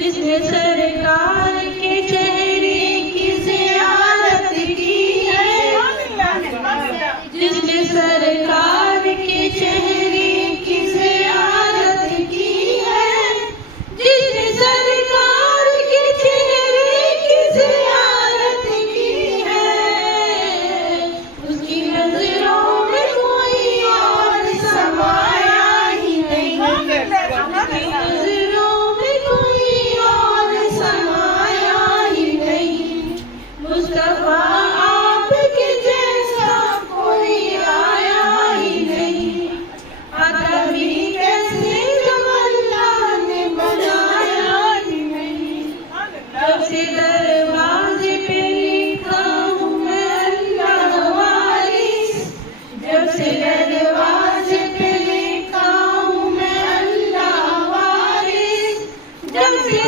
जिसने सरकार के चेहरे की ज़ियारत की है, जिसने सरकार के चेहरे की ज़ियारत की है, जिसने सरकार के चेहरे की ज़ियारत की है, उसकी नजरों में कोई और समाया ही नहीं, उसकी नजरों में कोई और समाया ही नहीं। मुस्तफा आपके जैसा कोई आया ही नहीं, आता भी कैसे जब अल्लाह ने बनाया ही नहीं। जब से दरवाजे पे लिखा हूँ मैं अल्लाह वारिस, जब से दरवाजे पे लिखा हूँ मैं अल्लाह वारिस, जब से